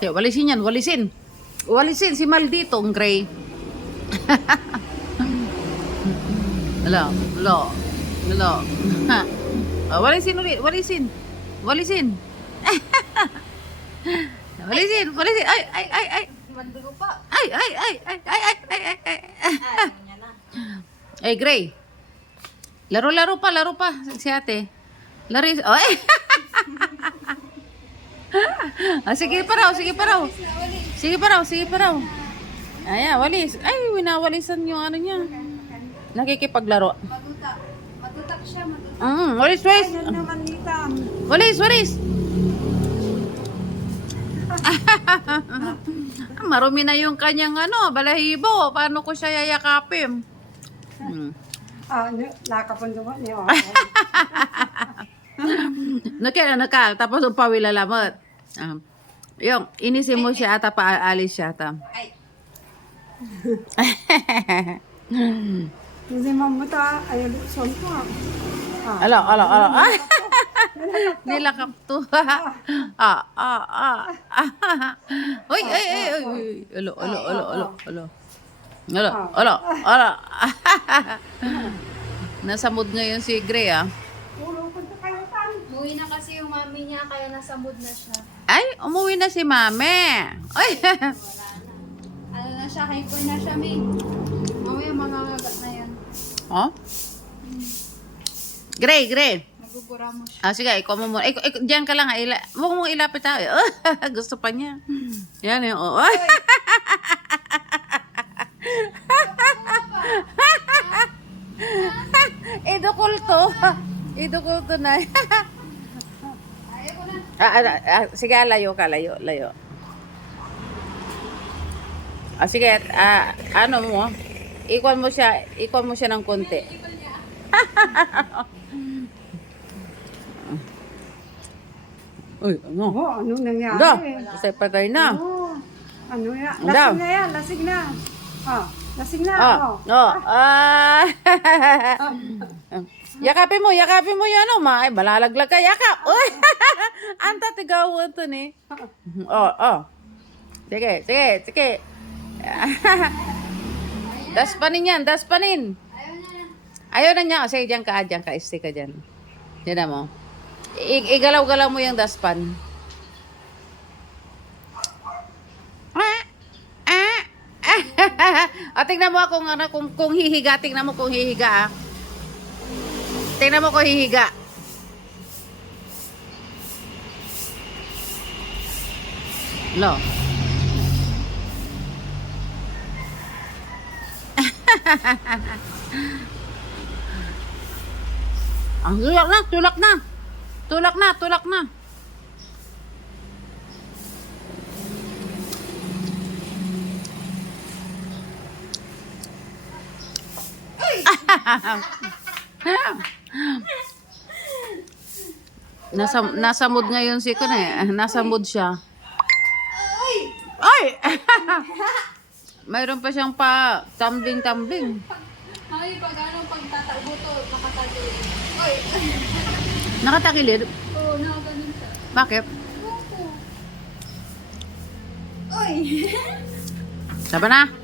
Kaya walisin yan, walisin. Walisin si maldito ang gray. Hello, hello, hello. Walisin ulit, walisin. Walisin. Walisin, walisin. Ay, ay, ay, ay. Mandugo pa. Ay, ay, ay, ay, ay, ay, ay, ay, ay. Niya na. Ay, Gray. Laro pa si ate. Laris. Oh, eh. Sige pa raw, sige pa raw. Sige pa raw, sige pa raw. Ay, walis. Ay, winawalisan yung ano niya. Nakikipaglaro. Matutak siya, matutak. Walis, walis. Yan naman nita. Walis, walis. Marumi na yung kanyang balahibo. Paano ko siya yayakapin? Lakapan naman niya. Naka, tapos pawilalamat. Yung, inisin mo siya ata, paalis siya ata. Ay. Hindi mamuta. Ay, son ko. Alo. Nilakap to. Uy, ay. Alo. Nasa mood ngayon si Gray, Umuwi na kasi yung mami niya, kaya nasa mood na siya. Ay, umuwi na si Mame. Ay. Ano na siya, hyper na siya, May. Mamaya mangangagat na yan. Oh? Gray. Nagugura mo siya. Sige, ikaw mo muna. Diyan ka lang. Huwag mong ilapit ha. Gusto pa niya. Yan yung Idukulto na. Ayaw ko na. Sige, layo ka. Layo. Sige, ano mo? Ikon mo siya ng konti. Uy, ano? Anong nangyari? Da, kasi patay na. Ano yan? Da. Lasing na. Lasing na. Yakapin mo yan, Ay, balalaglag ka, yakap. Anta, tigawan to ni. Sige. Daspanin. Ayaw na niya. Sige, diyan ka, stay ka dyan. Diyan na mo. Igalaw-galaw mo yung daspan. Tingnan mo kung hihiga. Tingnan mo kung hihiga. Tingnan mo kung hihiga. Lo. Ang tulak na. Nasa mood ngayon si Kun Nasa mood siya. Ay! Mayroon pa siyang tumbling. Ay, pag anong pagtataubo to, nakatagilid. Oy! Nakatakilid? Oo, nakaganin siya. Bakit? Oy! Saba na?